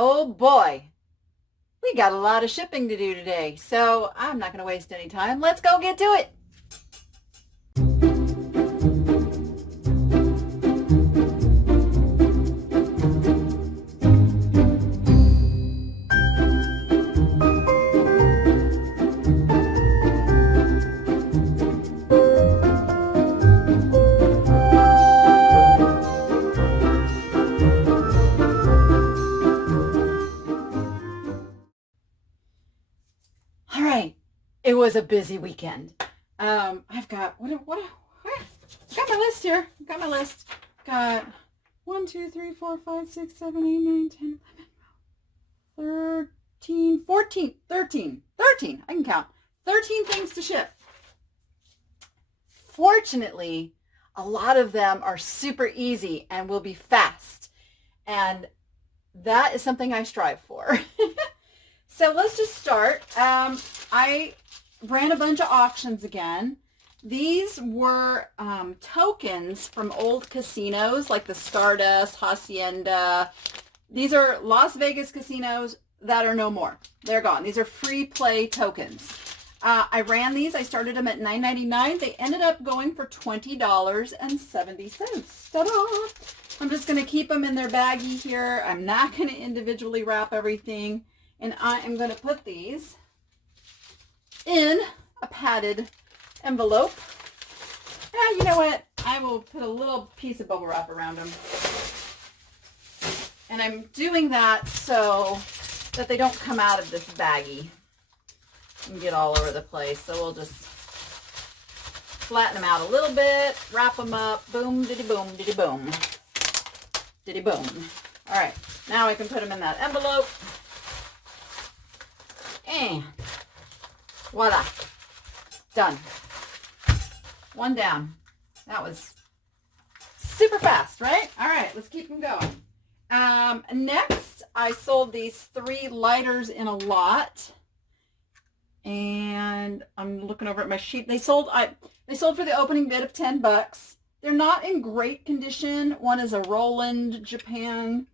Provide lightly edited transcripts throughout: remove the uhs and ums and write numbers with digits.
Oh boy, we got a lot of shipping to do today, so I'm not going to waste any time. Let's go get to it. All right, it was a busy weekend. I've got I've got my list here. I've got my list. Got 1, 2, 3, 4, 5, 6, 7, 8, 9, 10, 11, 13, 14, 13. I can count. 13 things to ship. Fortunately, a lot of them are super easy and will be fast. And that is something I strive for. So let's just start. I ran a bunch of auctions again. These were tokens from old casinos like the Stardust, Hacienda. These are Las Vegas casinos that are no more. They're gone. These are free play tokens. I ran these. I started them at $9.99. They ended up going for $20.70. Ta-da! I'm just going to keep them in their baggie here. I'm not going to individually wrap everything. And I am going to put these in a padded envelope. And you know what? I will put a little piece of bubble wrap around them. And I'm doing that so that they don't come out of this baggie and get all over the place. So we'll just flatten them out a little bit, wrap them up, boom, diddy boom, diddy boom, diddy boom. All right, now I can put them in that envelope. And voila, done. One down. That was super fast, right? All right, let's keep them going. Next, I sold these 3 lighters in a lot. And I'm looking over at my sheet. They sold for the opening bid of $10. They're not in great condition. One is a Roland Japan.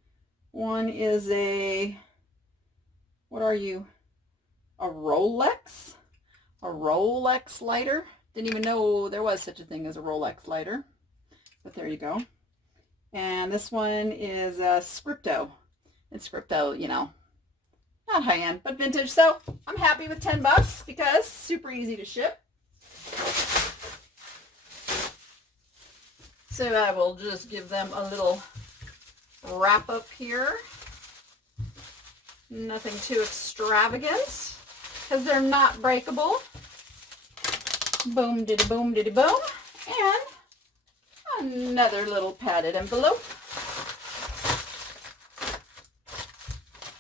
One is a, what are you? A Rolex lighter. Didn't even know there was such a thing as a Rolex lighter, but there you go. And this one is a Scripto. It's Scripto, you know, not high end, but vintage. So I'm happy with $10 because super easy to ship. So I will just give them a little wrap up here. Nothing too extravagant, because they're not breakable. Boom, diddy boom, diddy boom. And another little padded envelope.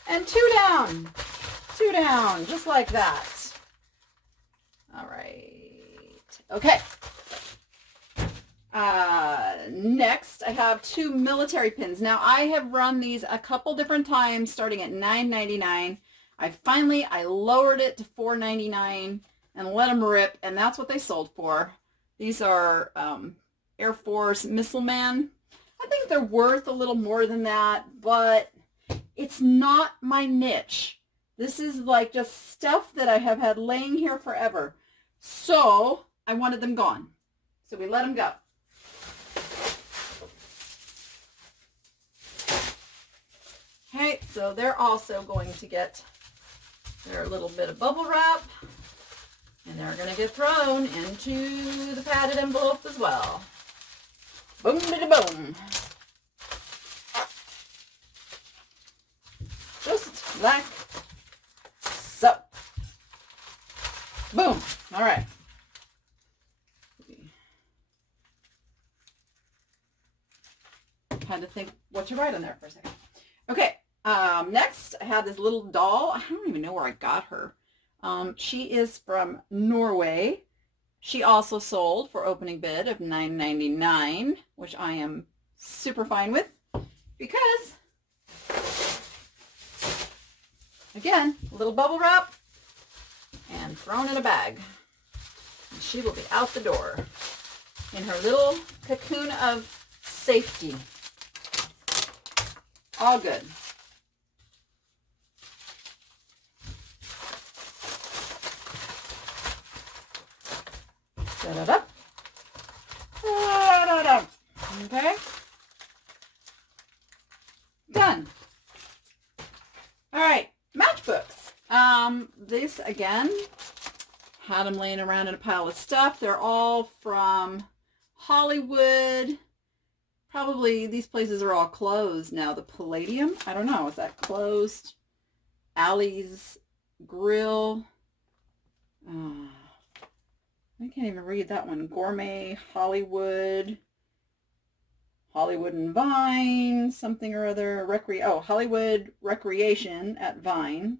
And 2 down. 2 down, just like that. All right. Okay. Next, I have 2 military pins. Now, I have run these a couple different times, starting at $9.99. I lowered it to $4.99 and let them rip, and that's what they sold for. These are Air Force Missile Man. I think they're worth a little more than that, but it's not my niche. This is like just stuff that I have had laying here forever. So I wanted them gone. So we let them go. Okay, so they're also going to get their little bit of bubble wrap, and they're going to get thrown into the padded envelope as well. Boom, bitty boom. Just like so. Boom. All right. Had to think what to write on there for a second. Okay. Next, I have this little doll. I don't even know where I got her. She is from Norway. She also sold for opening bid of $9.99, which I am super fine with because, again, a little bubble wrap and thrown in a bag. And she will be out the door in her little cocoon of safety. All good. Da-da-da. Da-da-da. Okay. Done. All right, matchbooks. This again, had them laying around in a pile of stuff. They're all from Hollywood. Probably these places are all closed now. The Palladium, I don't know, is that closed? Allie's Grill. I can't even read that one. Gourmet, Hollywood and Vine, something or other. Hollywood Recreation at Vine.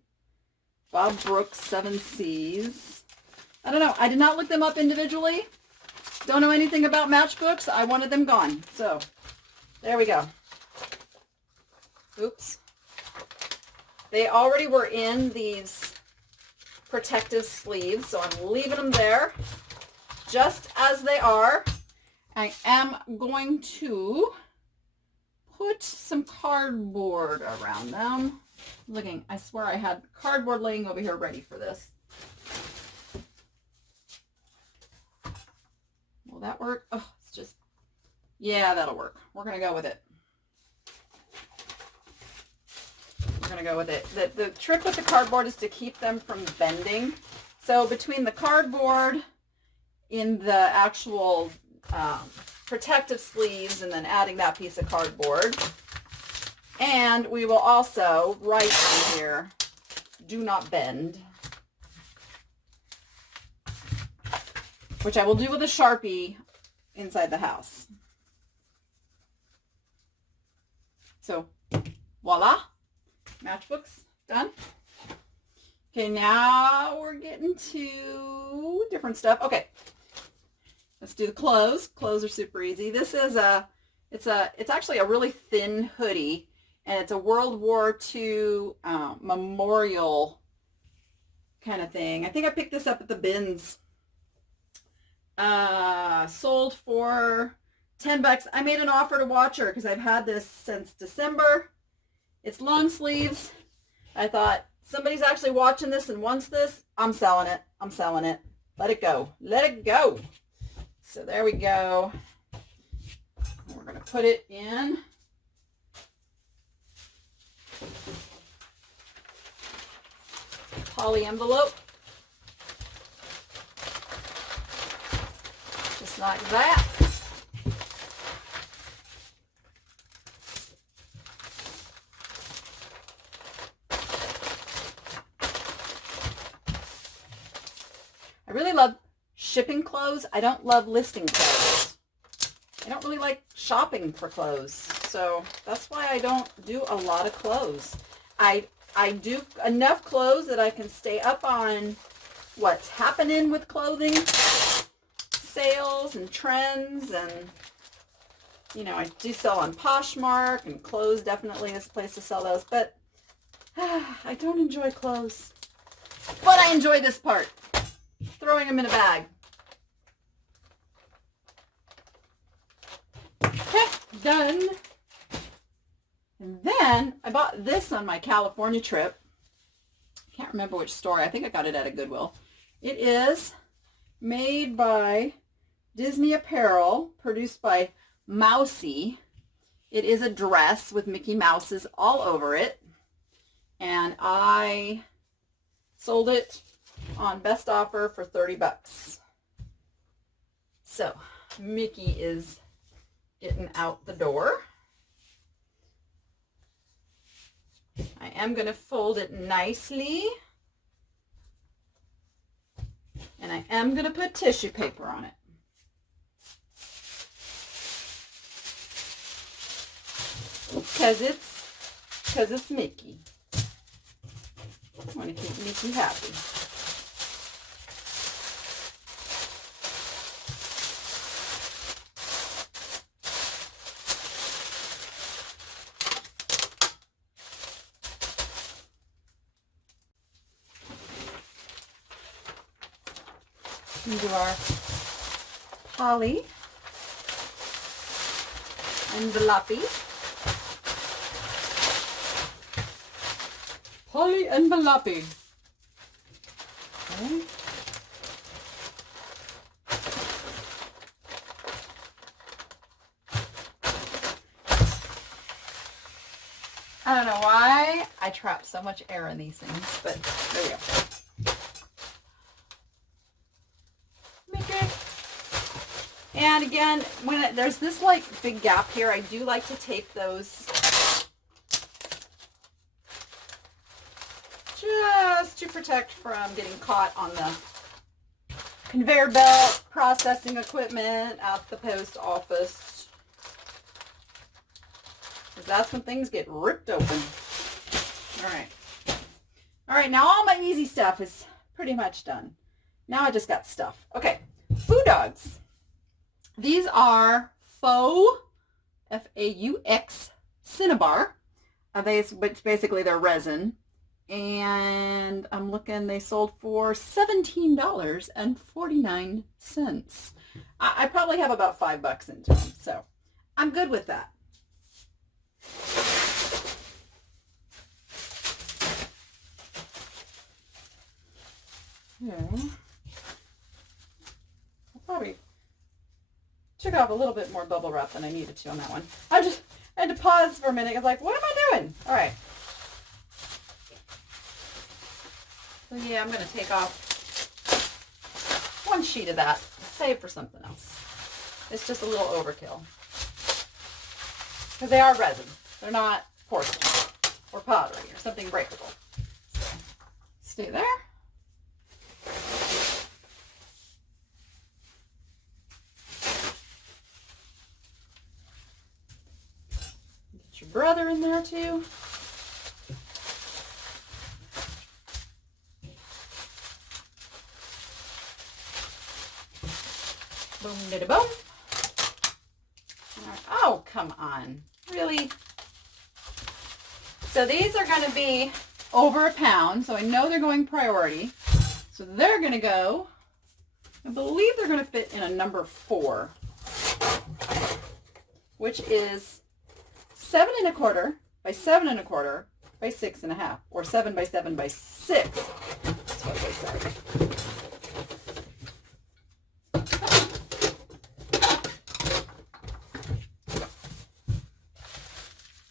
Bob Brooks, 7 Seas. I don't know. I did not look them up individually. Don't know anything about matchbooks. I wanted them gone. So, there we go. Oops. They already were in these protective sleeves, so I'm leaving them there just as they are. I am going to put some cardboard around them. Looking, I swear I had cardboard laying over here ready for this. Will that work? Oh, it's just, yeah, that'll work. We're going to go with it. We're going to go with it. The trick with the cardboard is to keep them from bending. So between the cardboard in the actual protective sleeves and then adding that piece of cardboard, and we will also write on here, do not bend, which I will do with a Sharpie inside the house. So voila, matchbooks done. Okay, now we're getting to different stuff. Okay, let's do the clothes. Clothes are super easy. This is it's actually a really thin hoodie, and it's a World War II memorial kind of thing. I think I picked this up at the bins. Sold for $10. I made an offer to Watcher because I've had this since December. It's long sleeves. I thought, somebody's actually watching this and wants this. I'm selling it. I'm selling it. Let it go. Let it go. So there we go. We're going to put it in poly envelope. Just like that. I really love shipping clothes. I don't love listing clothes. I don't really like shopping for clothes. So that's why I don't do a lot of clothes. I do enough clothes that I can stay up on what's happening with clothing, sales and trends, and you know, I do sell on Poshmark, and clothes definitely is a place to sell those, but I don't enjoy clothes. But I enjoy this part, throwing them in a bag. Okay, done. And then I bought this on my California trip. Can't remember which store. I think I got it at a Goodwill. It is made by Disney Apparel, produced by Mousy. It is a dress with Mickey Mouses all over it. And I sold it on best offer for $30. So Mickey is getting out the door. I am going to fold it nicely. And I am going to put tissue paper on it. Because it's Mickey. I want to keep Mickey happy. Do our poly envelope. Poly envelope. Okay. I don't know why I trap so much air in these things, but there we go. Okay. And again, when there's this like big gap here, I do like to tape those just to protect from getting caught on the conveyor belt, processing equipment at the post office. Because that's when things get ripped open. All right. All right, now all my easy stuff is pretty much done. Now I just got stuff. Okay, food dogs. These are faux, F-A-U-X, Cinnabar. Which basically they're resin. And I'm looking, they sold for $17.49. I probably have about $5 into them, so I'm good with that. Okay. I'll probably took off a little bit more bubble wrap than I needed to on that one. I had to pause for a minute. I was like, what am I doing? All right. So yeah, I'm going to take off one sheet of that, save for something else. It's just a little overkill. Because they are resin. They're not porcelain or pottery or something breakable. So, stay there. Get your brother in there too. Boom, diddy boom. Right. Oh, come on. Really? So these are going to be over £1, so I know they're going priority. So they're going to go, I believe they're going to fit in a number 4, which is 7 1/4 by 7 1/4 by 6 1/2, or 7 by 7 by 6. That's what they say.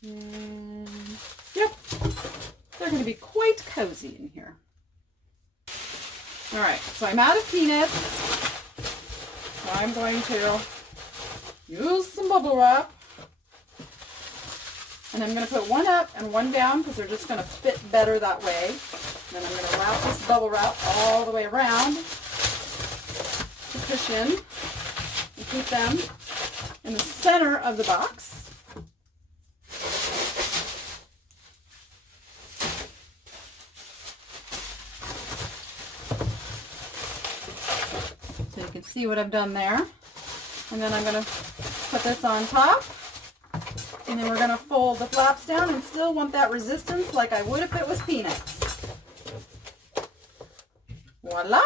And yep, they're going to be quite cozy in here. All right, so I'm out of peanuts. So I'm going to use some bubble wrap. And I'm going to put one up and one down because they're just going to fit better that way. And then I'm going to wrap this bubble wrap all the way around to push in and keep them in the center of the box. So you can see what I've done there. And then I'm going to put this on top. And then we're going to fold the flaps down and still want that resistance like I would if it was peanuts. Voila.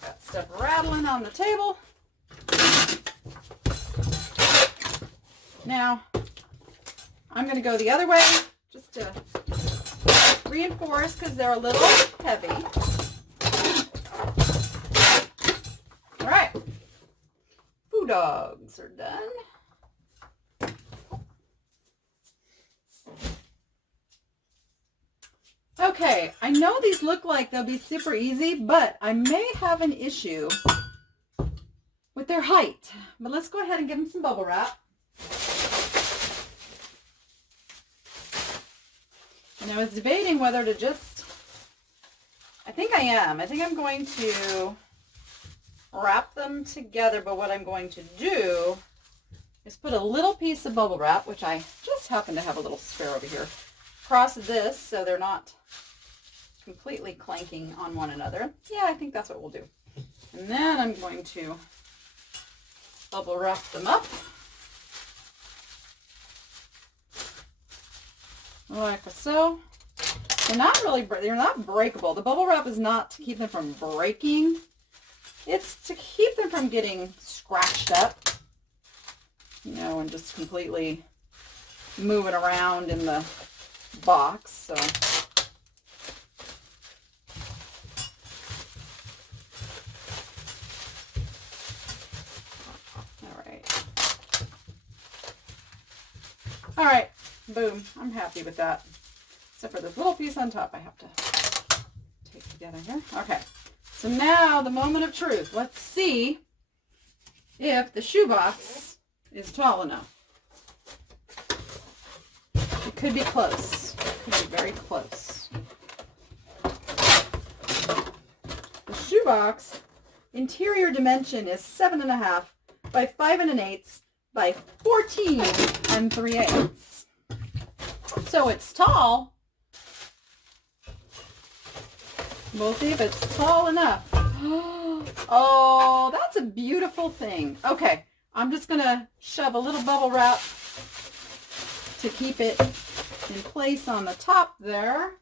Got stuff rattling on the table. Now, I'm going to go the other way just to reinforce because they're a little heavy. All right, food dogs are done. Okay, I know these look like they'll be super easy, but I may have an issue with their height. But let's go ahead and give them some bubble wrap. And I was debating whether to just, I think I'm going to wrap them together, but what I'm going to do is put a little piece of bubble wrap, which I just happen to have a little spare over here, across this so they're not completely clanking on one another. Yeah, I think that's what we'll do. And then I'm going to bubble wrap them up. Like so. They're not breakable. The bubble wrap is not to keep them from breaking. It's to keep them from getting scratched up, you know, and just completely moving around in the box. So All right, boom. I'm happy with that. Except for this little piece on top I have to take together here. Okay, so now the moment of truth. Let's see if the shoebox is tall enough. It could be close. It could be very close. The shoebox interior dimension is 7.5 by 5 1/8 by 14 3/8. So it's tall. We'll see if it's tall enough. Oh, that's a beautiful thing. Okay, I'm just going to shove a little bubble wrap to keep it in place on the top there.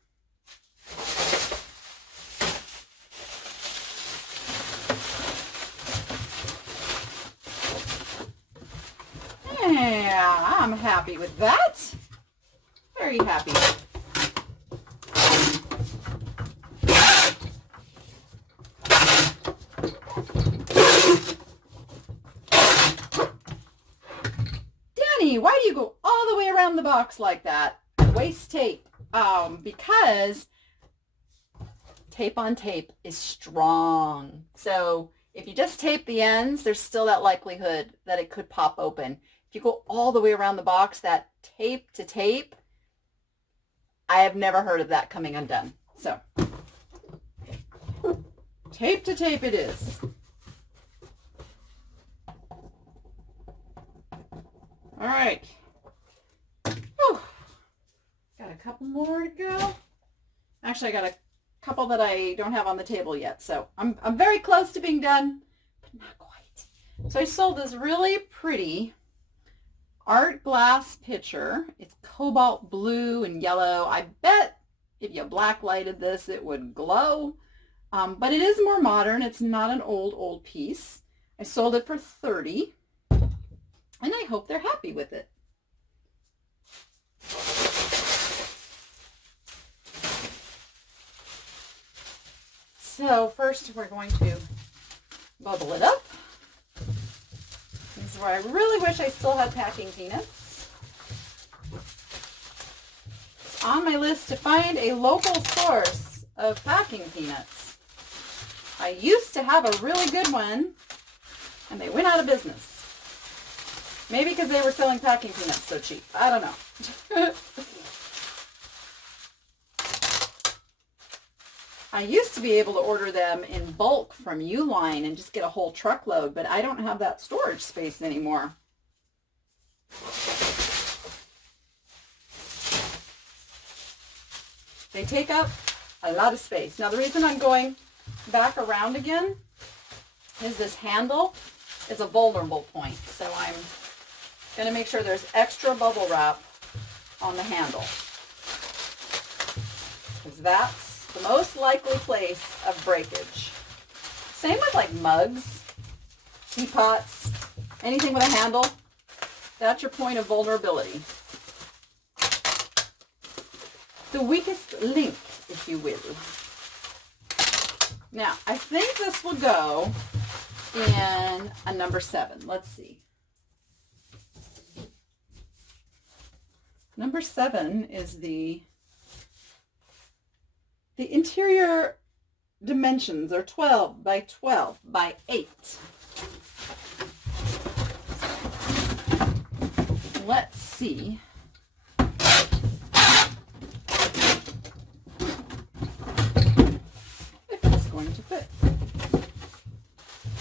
Yeah, I'm happy with that. Very happy. Danny, why do you go all the way around the box like that? Waste tape. Because tape on tape is strong. So if you just tape the ends, there's still that likelihood that it could pop open. If you go all the way around the box, that tape to tape, I have never heard of that coming undone. So tape to tape it is. All right. Whew. Got a couple more to go. Actually, I got a couple that I don't have on the table yet. So I'm very close to being done, but not quite. So I sold this really pretty art glass pitcher. It's cobalt blue and yellow. I bet if you black lighted this, it would glow. But it is more modern. It's not an old piece. I sold it for $30. And I hope they're happy with it. So first we're going to bubble it up. This is where I really wish I still had packing peanuts. It's on my list to find a local source of packing peanuts. I used to have a really good one, and they went out of business. Maybe because they were selling packing peanuts so cheap. I don't know. I used to be able to order them in bulk from Uline and just get a whole truckload, but I don't have that storage space anymore. They take up a lot of space. Now the reason I'm going back around again is this handle is a vulnerable point. So I'm going to make sure there's extra bubble wrap on the handle, because that's the most likely place of breakage. Same with like mugs, teapots, anything with a handle. That's your point of vulnerability. The weakest link, if you will. Now, I think this will go in a number 7. Let's see. Number 7 is the interior dimensions are 12 by 12 by 8. Let's see. If it's going to fit.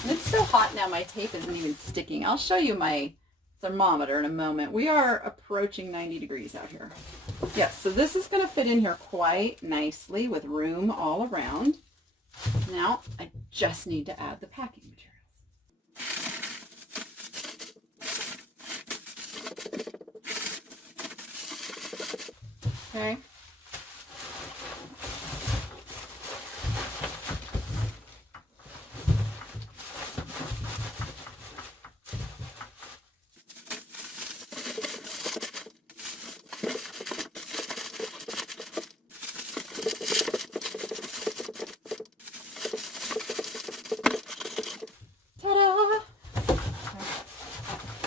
And it's so hot now, my tape isn't even sticking. I'll show you my thermometer in a moment. We are approaching 90 degrees out here. Yes, so this is going to fit in here quite nicely with room all around. Now, I just need to add the packing materials. Okay.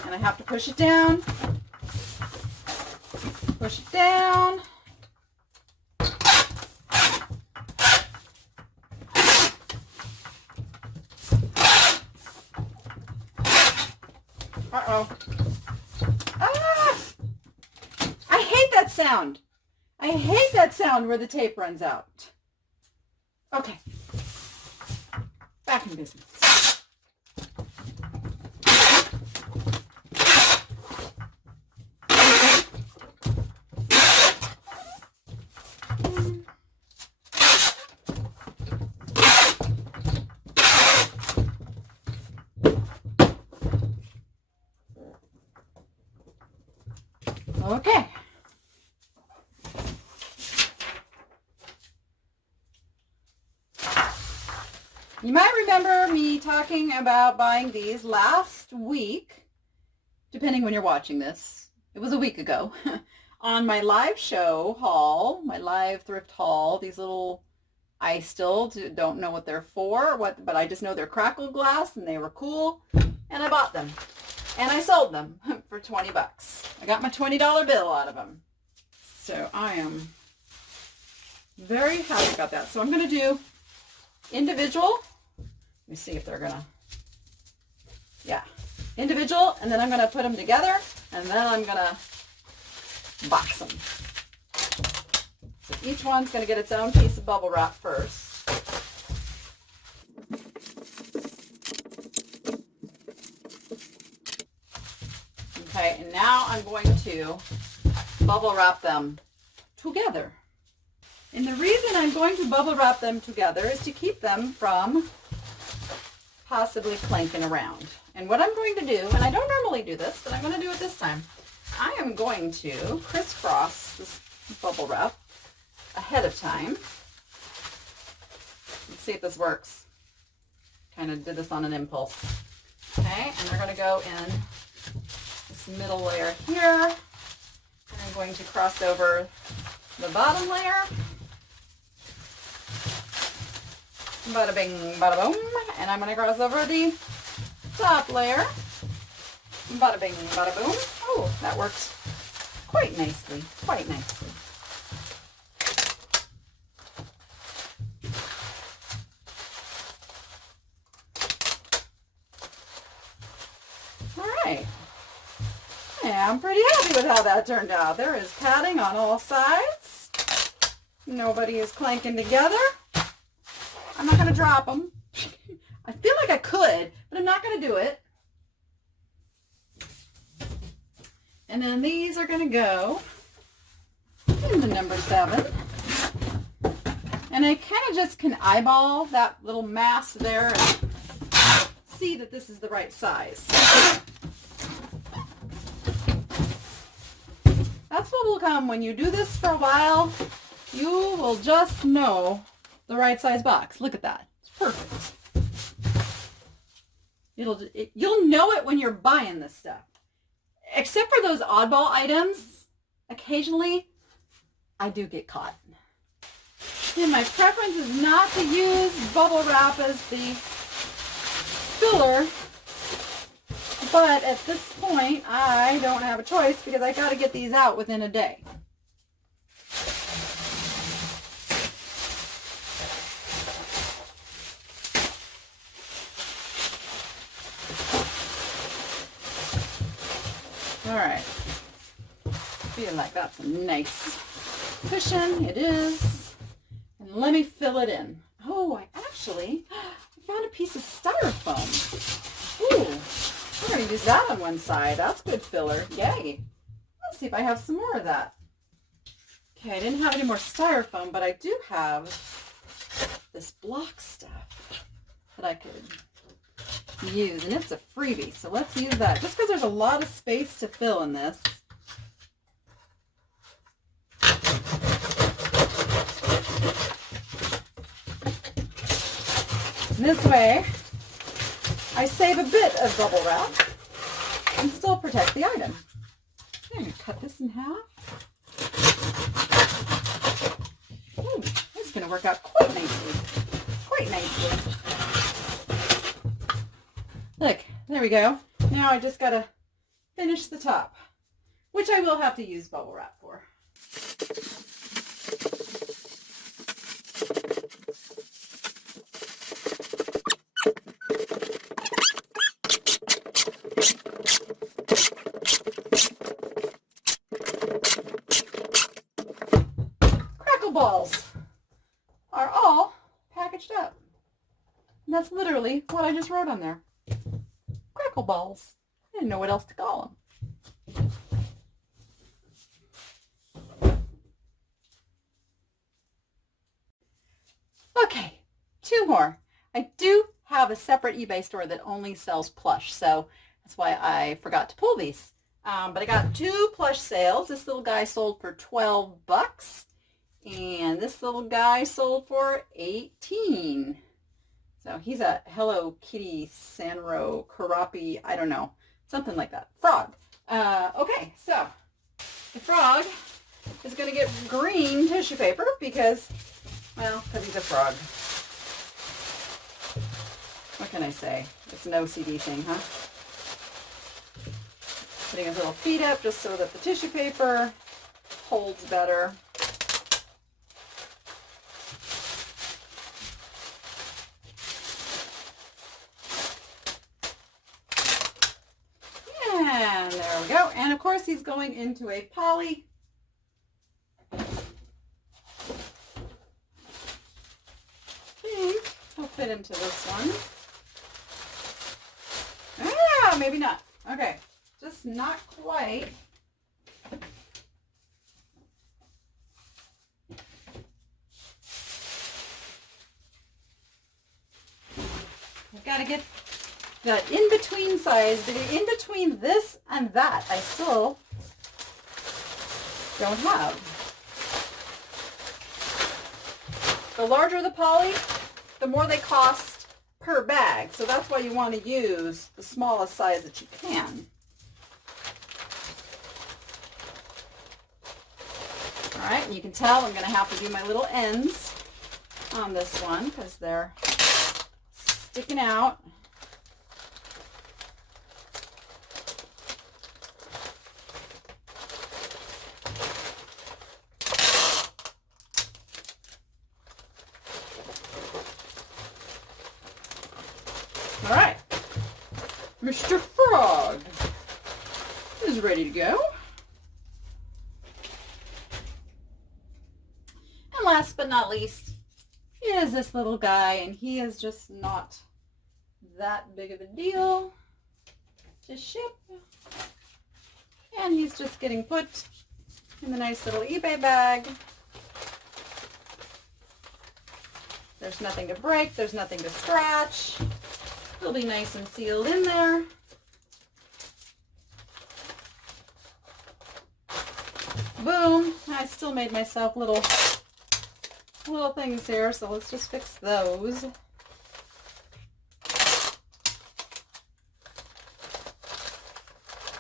And I have to push it down. push it down. Uh-oh. Ah! I hate that sound. I hate that sound where the tape runs out. Okay. Back in business. Okay. You might remember me talking about buying these last week, depending when you're watching this. It was a week ago. On my live show haul, my live thrift haul, these little, I still don't know what they're for, but I just know they're crackle glass and they were cool, and I bought them. And I sold them for 20 bucks. I got my $20 bill out of them. So I am very happy about that. So I'm going to do individual. Let me see if they're going to, yeah, individual. And then I'm going to put them together. And then I'm going to box them. So each one's going to get its own piece of bubble wrap first. Okay, and now I'm going to bubble wrap them together. And the reason I'm going to bubble wrap them together is to keep them from possibly clanking around. And what I'm going to do, and I don't normally do this, but I'm going to do it this time, I am going to crisscross this bubble wrap ahead of time. Let's see if this works. Kind of did this on an impulse. Okay, and they're going to go in this middle layer here. And I'm going to cross over the bottom layer. Bada bing, bada boom. And I'm going to cross over the top layer. Bada bing, bada boom. Oh, that worked quite nicely, quite nicely. All right. Yeah, I'm pretty happy with how that turned out. There is padding on all sides. Nobody is clanking together. I'm not going to drop them. I feel like I could, but I'm not going to do it. And then these are going to go into number 7. And I kind of just can eyeball that little mass there and see that this is the right size. That's what will come when you do this for a while. You will just know the right size box. Look at that. It's perfect. You'll know it when you're buying this stuff. Except for those oddball items, occasionally I do get caught. And my preference is not to use bubble wrap as the filler, but at this point I don't have a choice because I got to get these out within a day. All right, feel like that's a nice cushion. It is. And let me fill it in. Oh, I found a piece of styrofoam. Ooh, I'm going to use that on one side. That's good filler. Yay. Let's see if I have some more of that. Okay, I didn't have any more styrofoam, but I do have this block stuff that I could use, and it's a freebie, so let's use that just because there's a lot of space to fill in this. And this way I save a bit of bubble wrap and still protect the item. I'm going to cut this in half. Ooh, this is going to work out quite nicely. Quite nicely. Look, there we go. Now I just got to finish the top, which I will have to use bubble wrap for. Crackle balls are all packaged up. And that's literally what I just wrote on there. Crackle balls. I didn't know what else to call them. Okay, two more. I do have a separate eBay store that only sells plush, so that's why I forgot to pull these. But I got two plush sales. This little guy sold for 12 bucks, and this little guy sold for 18. So he's a Hello Kitty, Sanro, Karapi, I don't know, something like that. Frog. Okay, so the frog is going to get green tissue paper because, well, because he's a frog. What can I say? It's an OCD thing, huh? Putting his little feet up just so that the tissue paper holds better. And there we go. And of course he's going into a poly. He'll fit into this one. Ah, maybe not. Okay, just not quite. I've got to get the in-between size, but in between this and that, I still don't have. The larger the poly, the more they cost per bag. So that's why you want to use the smallest size that you can. All right, and you can tell I'm going to have to do my little ends on this one because they're sticking out. All right, Mr. Frog is ready to go. And last but not least is this little guy, and he is just not that big of a deal to ship. And he's just getting put in the nice little eBay bag. There's nothing to break, there's nothing to scratch. It'll be nice and sealed in there. Boom. I still made myself little things here, so let's just fix those.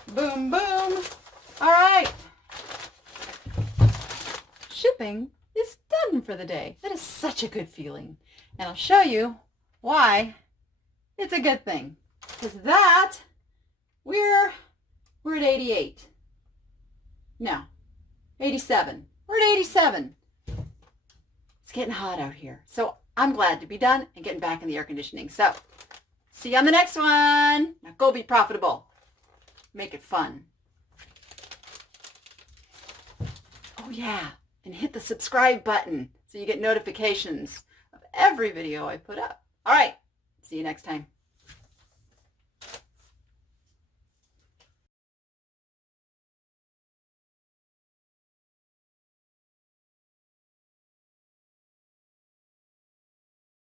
Boom, boom. All right. Shipping is done for the day. That is such a good feeling. And I'll show you why it's a good thing. Because that, we're at 88. No, 87. We're at 87. It's getting hot out here. So I'm glad to be done and getting back in the air conditioning. So see you on the next one. Now go be profitable. Make it fun. Oh yeah, and hit the subscribe button so you get notifications of every video I put up. All right, see you next time.